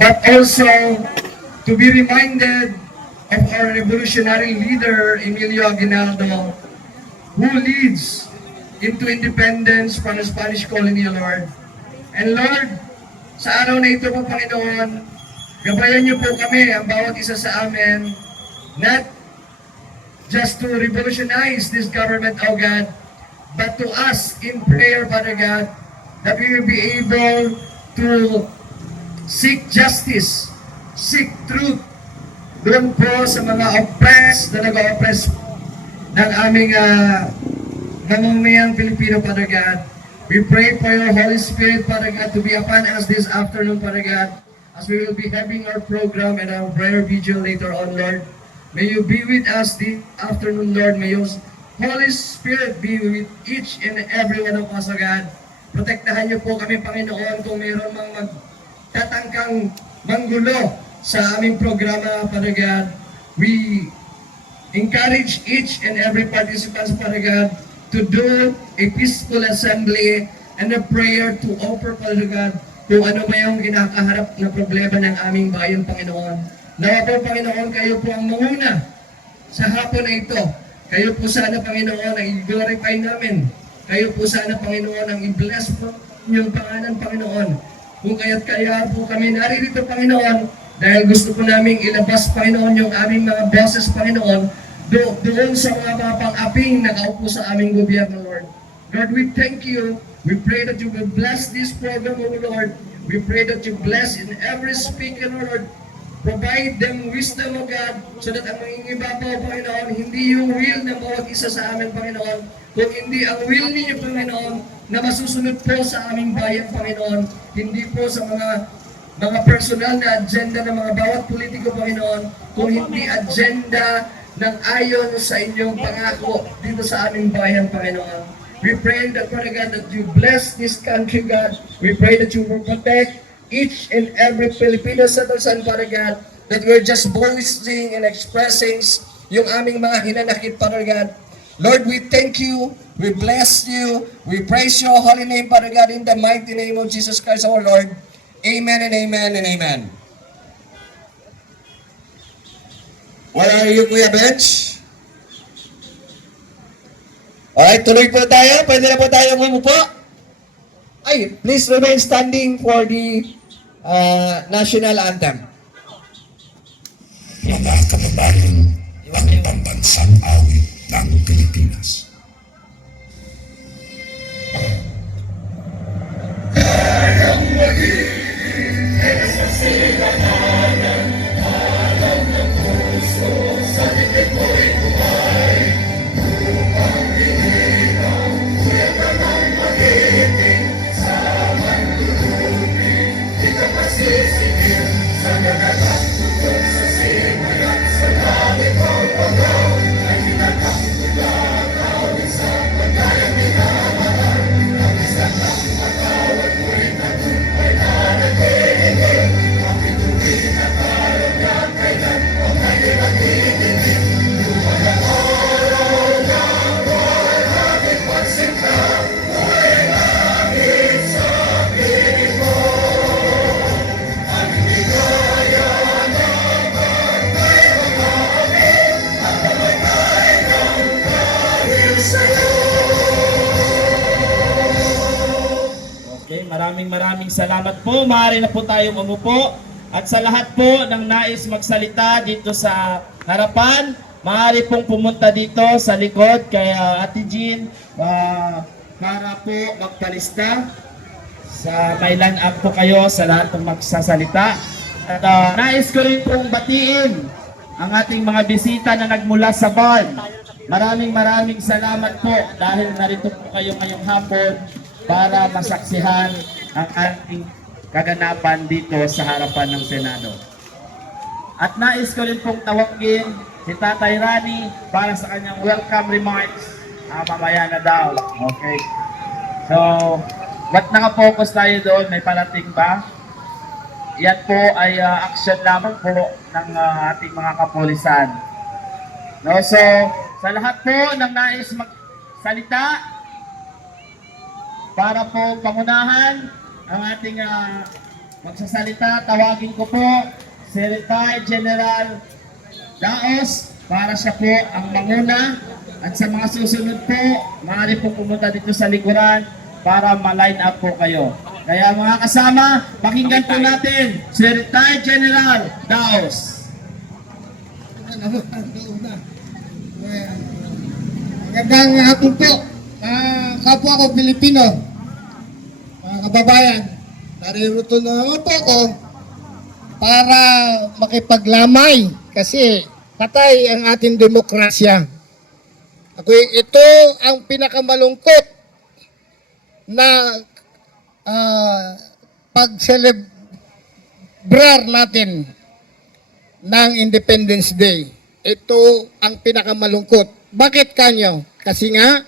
but also to be reminded of our revolutionary leader, Emilio Aguinaldo, who leads into independence from the Spanish colony, Lord. And Lord, sa araw na ito po, Panginoon, gabayan niyo po kami, ang bawat isa sa amin, not just to revolutionize this government, O God, but to us in prayer, Father God, that we will be able to seek justice, seek truth, doon po sa mga oppressed na nag-oppress ng aming namumayang Pilipino, Father God. We pray for your Holy Spirit, Father God, to be upon us this afternoon, Father God, as we will be having our program and our prayer vigil later on, Lord. May you be with us this afternoon, Lord. May your Holy Spirit be with each and every one of us, O God. Protektahan niyo po kami, Panginoon, kung mayroon mang magtatangkang manggulo sa aming programa, Father God. We encourage each and every participant, Father God, to do a peaceful assembly and a prayer to offer, Father God, kung ano may yung kinakaharap na problema ng aming bayan, Panginoon. Nawa po, Panginoon, kayo po ang manguna sa hapon na ito. Kayo po sana, Panginoon, ang i-glorify namin. Kayo po sana, Panginoon, ang i-bless po yung pangalan, Panginoon. Kung kaya't kaya po kami naririto, Panginoon, dahil gusto po namin ilabas, Panginoon, yung aming mga boses, Panginoon, doon sa mga pang-aping nakaupo sa aming gobyerno, Lord. Lord, we thank you. We pray that you will bless this program, O Lord. We pray that you bless in every speaker, Lord. Provide them wisdom, O God, so that ang mangingibabaw, Panginoon, hindi yung will ng bawat isa sa amin, Panginoon, kung hindi ang will ninyo, Panginoon, na masusunod po sa aming bayan, Panginoon, hindi po sa mga personal na agenda ng mga bawat politiko, Panginoon, kung hindi agenda ng ayon sa inyong pangako dito sa aming bayan, Panginoon. We pray that, Father God, that you bless this country, God. We pray that you will protect each and every Filipino citizen, Father God, that we're just voicing and expressing yung aming mga hinanakit, Father God. Lord, we thank you, we bless you, we praise your holy name, Father God, in the mighty name of Jesus Christ, our Lord. Amen and amen and amen. Where are you, Kuya Bench? Alright, tuloy po tayo. Pwede na po tayo umupo. Ay, please remain standing for the national anthem. Mga kababayan, ang pambansang awit ng Pilipinas. Kayang magiging sa silanganan, alam ng puso, sa likod mo'y buhay. Upang hinihang, kuyakan ang magiting, sa mandulupin, di ka masisingil, sa nagalang tugon sa simulan, sa langit o pagaw, ay hinatang tulang, awit sa pagkayang minamahal, ang isang lang matawad mo'y nagumpay na nagiging, ang bituin at alam na kailan o ngayon ang hihingin, lumalang araw ng buhay natin pagsinta, buhay langit sa piling mo, ang hindi kaya naman ay magaling, at namatay ng dahil sa'yo. Okay, maraming salamat po. Maaari na po tayong umupo. At sa lahat po ng nais magsalita dito sa harapan, maaari pong pumunta dito sa likod kay Ate Jean para po magpalista. Sa may line up po kayo sa lahat ng magsasalita. At nais ko rin pong batiin ang ating mga bisita na nagmula sa barn. Maraming salamat po dahil narito po kayo ngayong hapon para masaksihan ang ating kaganapan dito sa harapan ng Senado. At nais ko rin pong tawagin si Tatay Rani para sa kanyang welcome remarks. Mamaya na daw. Okay. So, ba't nakapokus tayo doon? May parating ba? Yan po ay action lamang po ng ating mga kapulisan. No, so, sa lahat po ng nais magsalita, para po pangunahan ang ating magsasalita, tawagin ko po si Retired General Daos para siya po ang manguna. At sa mga susunod po, maaari po pumunta dito sa likuran para ma-line up po kayo. Kaya mga kasama, pakinggan po natin si Retired General Daos. Magandang hapon po, kapwa ko Pilipino, mga kababayan. Naririto na naman po ako para makipaglamay kasi patay ang ating demokrasya. Ito ang pinakamalungkot na pag-celebrar natin ng Independence Day. Ito ang pinakamalungkot. Bakit kanyo? Kasi nga,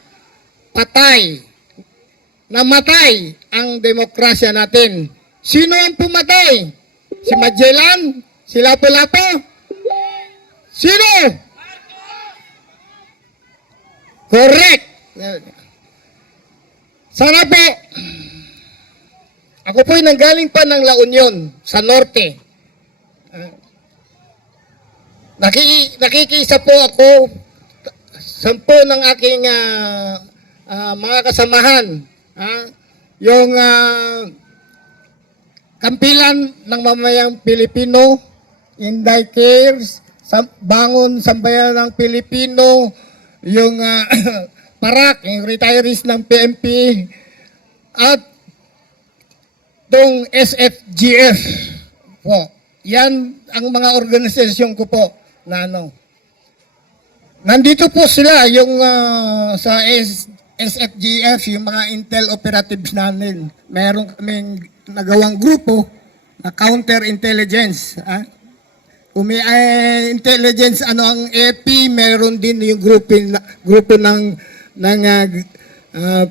namatay ang demokrasya natin. Sino ang pumatay? Si Magellan? Si Lapu-Lapu? Sino? Correct! Sana po, ako po'y nanggaling pa ng La Union sa norte. Nakikisa po ako 10 ng aking mga kasamahan. Yung kampilan ng mamayang Pilipino, Inday Cares, Bangon Sambayan ng Pilipino, yung PARAC, yung retirees ng PMP, at itong SFGF po. Yan ang mga organisasyon ko po na nandito po sila yung sa SFGF, yung mga intel operatives namin. Meron kaming nagawang grupo na counterintelligence. Kung may intelligence ang EP, meron din yung grupo ng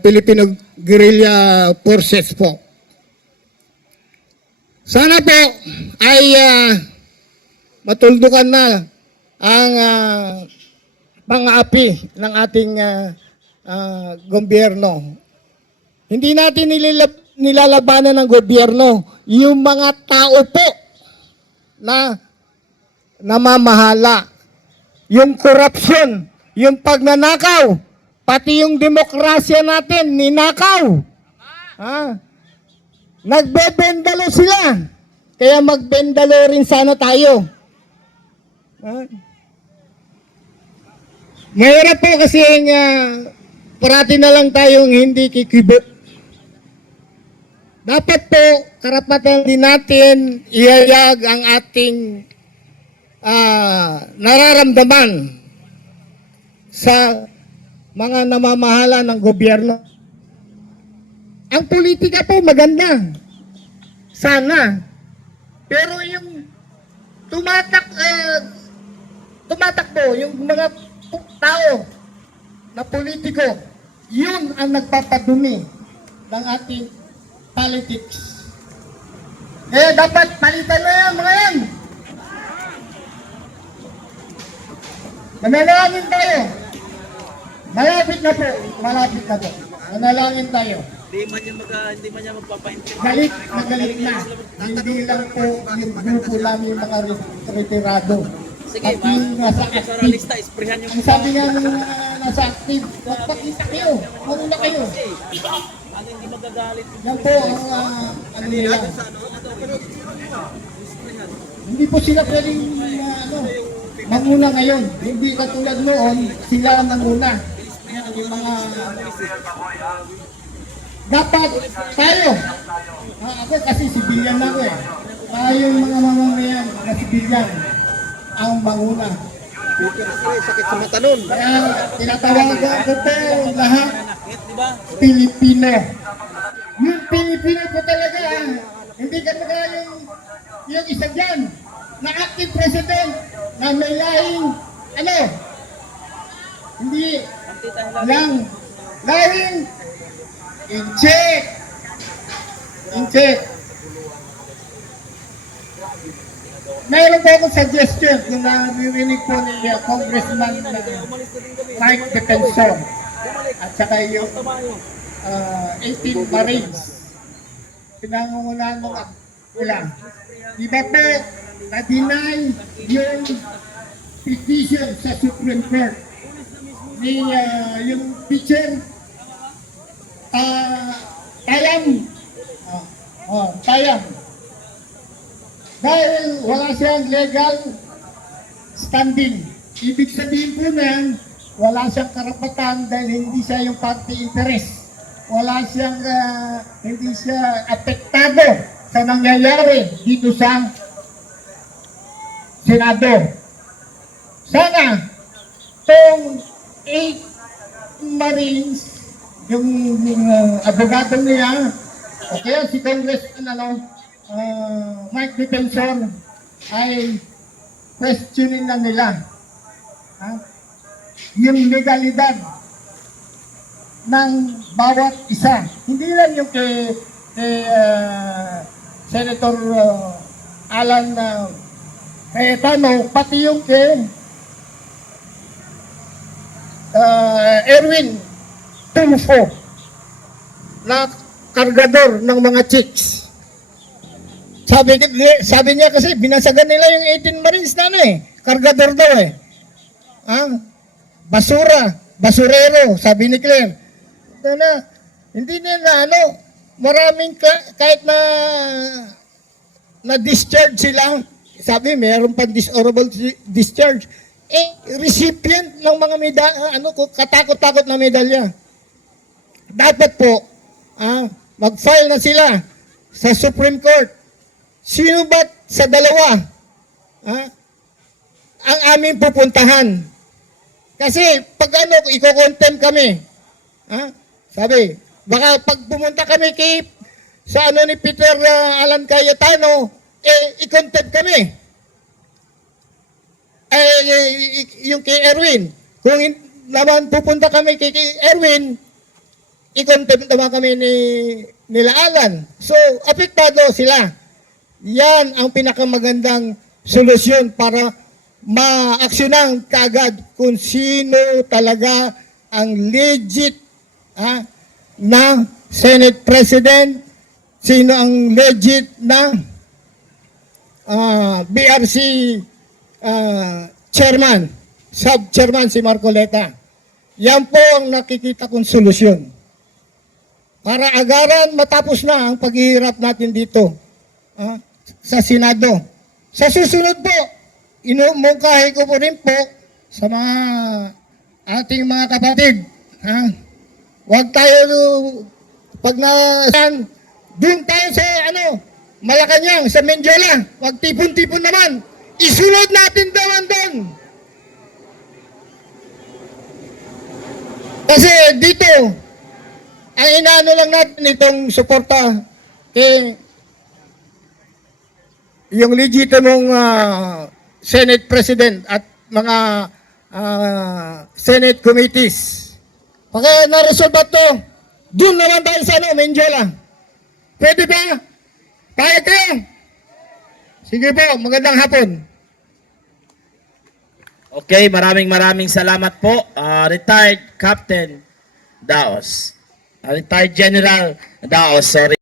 Filipino Guerrilla Forces po. Sana po ay matuldukan na ang pang-api ng ating gobyerno. Hindi natin nilalabanan ng gobyerno yung mga tao po na namamahala. Yung corruption, yung pagnanakaw, pati yung demokrasya natin, ninakaw. Nagbebendalo sila. Kaya magbendalo rin sana tayo. Mahirap po kasi parati na lang tayong hindi kikibo. Dapat po, karapatan din natin ihayag ang ating nararamdaman sa mga namamahala ng gobyerno. Ang politika po maganda. Sana. Pero yung tumatakbo, yung mga tao na politiko, yun ang nagpapadumi ng ating politics. Kaya dapat palitan na yan, mga yan. Manalangin tayo. Malapit na po. Manalangin tayo. Hindi man niya magpapaintindi. Galit na. Hindi lang po yung grupo namin mga retirado. Sige, at yung nasa active. personalista, isprehan yung Ang sabi nga nung nasa active, magpakita kayo. Mauna kayo. ano hindi magagalit. Yan po ang ano nila. Hindi po sila pwedeng manguna ngayon. Hindi katulad noon, sila ang manguna. Yung mga dapat tayo. Ako kasi sibilyan na ako eh. Tayong mga mamamayan na sibilyan ang manguna. Sakit sa mata nun. Kaya tinatawagan ko po lahat Diba? Pilipino. Yung Pilipino po talaga hindi ka yung isa dyan na active president na may lahing hindi lang lahing in check. Mayroon po akong suggestion kung narinig po ni Congressman Mike Defensor at saka yung 18 Marines. Pinangungunahan ng Wala. Iba po, na-deny yung petition sa Supreme Court ni yung teacher Tayang. Tayang. Dahil wala siyang legal standing. Ibig sabihin po na wala siyang karapatan dahil hindi siya yung party interest. Wala siyang, hindi siya apektado sa nangyayari dito sa Senado. Sana itong 8 Marines, yung abogado niya, o kaya si Congressman Mike Defensor ay questioning na nila yung legalidad ng bawat isa. Hindi lang yung kay Senator Alan Cayetano, pati yung kay Erwin Tulfo na kargador ng mga chicks. Sabi niya kasi binasagan nila yung 18 Marines na kargador daw basura, basurero, sabi ni Claire. Hindi nila maraming kahit na discharge sila, sabi mayroon pa dishonorable discharge, recipient ng mga katakot-takot na medalya. Dapat po mag-file na sila sa Supreme Court. Sino ba sa dalawa ang aming pupuntahan? Kasi pag iko-contempt kami, sabi, baka pag pumunta kami sa ni Peter Alan Cayetano, i-contempt kami. Yung kay Erwin, kung naman pupunta kami kay Erwin, i-contempt naman kami nila Alan. So, apektado sila. Yan ang pinakamagandang solusyon para ma-aksyonan kaagad kung sino talaga ang legit na Senate President, sino ang legit na BRC Chairman, Sub-Chairman si Marcoleta. Yan po ang nakikita kong solusyon. Para agaran matapos na ang paghihirap natin dito sa Senado. Sa susunod po, inumungkahi ko po rin po sa mga ating mga kapatid. Huwag tayo, pag doon tayo sa Malacanang, sa Mendiola, huwag tipon-tipon naman. Isunod natin doon. Kasi dito, ang inaano lang natin itong suporta kay yung legitimong Senate President at mga Senate committees. Pagka na-resolve ito, doon naman tayo sa Mendiola. Pwede ba? Kaya kayo? Sige po, magandang hapon. Okay, maraming salamat po. Retired Captain Daos. Retired General Daos, sorry.